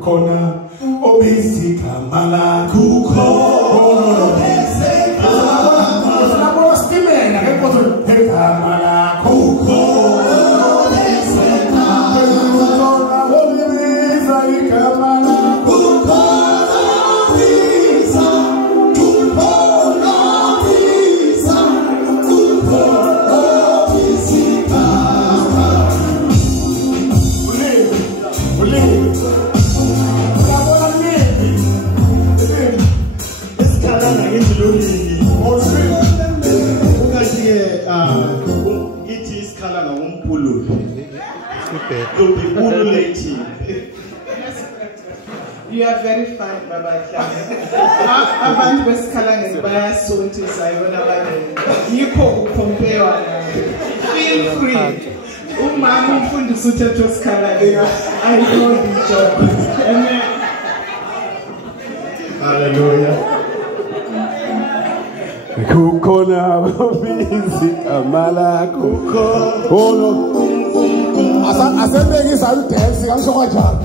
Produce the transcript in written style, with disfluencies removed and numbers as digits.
Kona obisika mala kuko You are very fine, Baba. Abantu besikhalanga bayasonthisa yona bale. Yikho ukhompare. Feel free. Umama umfundisi uthethe wesikhalanga. I know the job. Amen. Hallelujah. Kukhona obisika mala kuko. Oh no. Asembekisa udance kanjalo kanjalo.